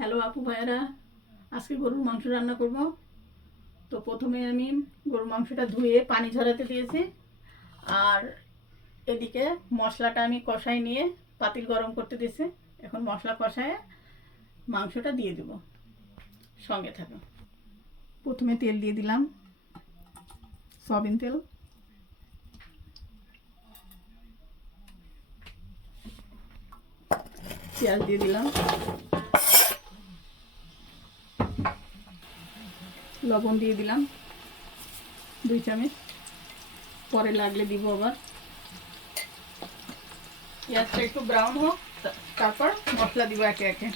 Hello আপু ভাইয়ারা, আজকে গরুর মাংস রান্না করব। তো প্রথমে আমি গরুর মাংসটা ধুয়ে পানি ঝরাতে দিয়েছি। আর এদিকে মশলাটা আমি কষাই নিয়ে পাতিল গরম করতে দিয়েছি। এখন মশলা কষায় মাংসটা দিয়ে দেব। সঙ্গে থাকো। প্রথমে তেল দিয়ে দিলাম, সয়াবিন তেল। পেঁয়াজ দিয়ে দিলাম, লবণ দিয়ে দিলাম 2 চামচ, পরে লাগলে দিব আবার। পেঁয়াজটা একটু ব্রাউন হোক, তারপর মশলা দিব একে একে।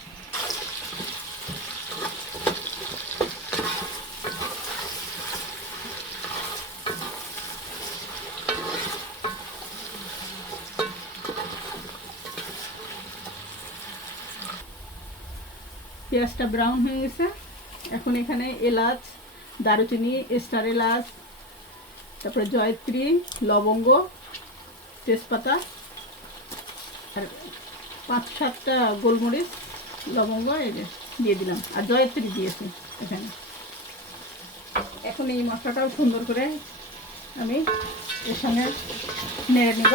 পেঁয়াজটা ব্রাউন হয়ে গেছে। এখন এখানে এলাচ, দারুচিনি, স্টার এলাচ, তারপরে জয়ত্রী, লবঙ্গ, তেজপাতা আর 5-7টা গোলমরিচ, লবঙ্গ এই যে দিয়ে দিলাম, আর জয়ত্রী দিয়েছি এখানে। এখন এই মশলাটাও সুন্দর করে আমি এর সঙ্গে নেড়ে নেব।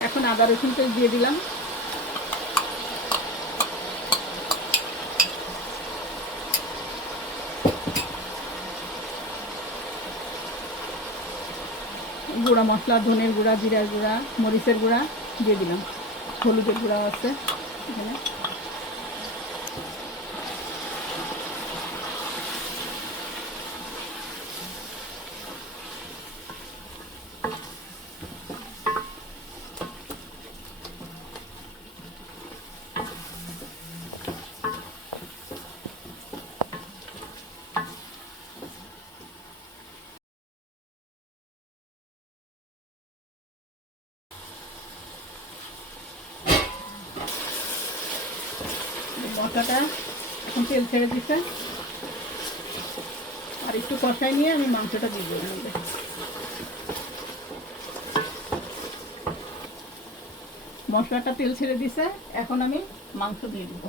এখন আদা রসুন পেস্ট দিয়ে দিলাম, গুঁড়া মশলা, ধনের গুঁড়া, জিরার গুঁড়া, মরিচের গুঁড়া দিয়ে দিলাম, হলুদের গুঁড়াও আছে এখানে। মশলাটা এখন তেল ছেড়ে দিচ্ছে, আর একটু কষাই নিয়ে আমি মাংসটা দিয়ে দিলাম। মশলাটা তেল ছেড়ে দিছে, এখন আমি মাংস দিয়ে দিব।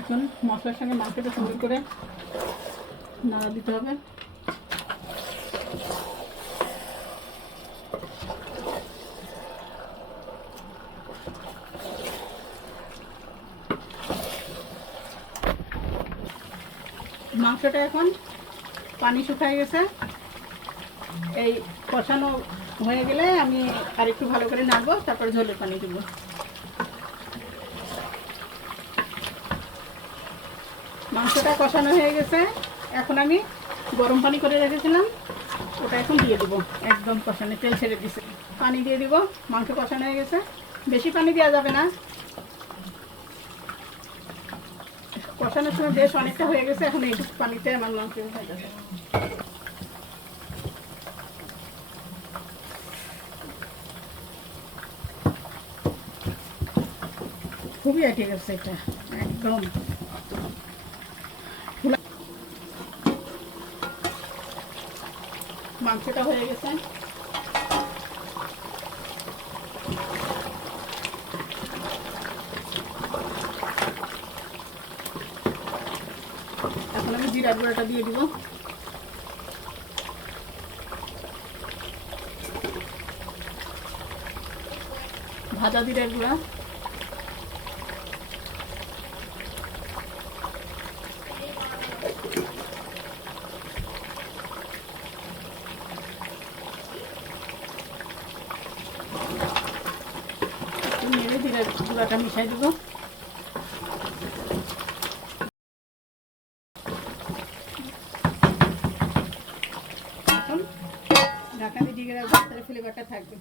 এখন মশলার সঙ্গে মাংসটা সুন্দর করে নাড়া দিতে হবে। মাংসটা এখন পানি শুকায় গেছে। এই কষানো হয়ে গেলে আমি আর একটু ভালো করে নাড়বো, তারপর ঝোলের পানি দেব। মাংসটা কষানো হয়ে গেছে, এখন আমি গরম পানি করে রেখেছিলাম ওটা এখন দিয়ে দেবো। একদম কষানো, তেল ছেড়ে দিছে, পানি দিয়ে দিব। মাংস কষানো হয়ে গেছে, বেশি পানি দেওয়া যাবে না। কষানোর সময় বেশ অনেকটা হয়ে গেছে, এখন এইটুকু পানিতে আমার মাংস হয়ে যাবে। খুবই ঠিক আছে এটা, একদম মাংসটা হয়ে গেছে। এখন আমি জিরা গুঁড়াটা দিয়ে দিব, ভাজা জিরার গুঁড়া, নেড়ে জিরার গুঁড়াটা মিশাই দেবো। আমি ঢেকে রাখবো, তাহলে ফ্লেভারটা থাকবে।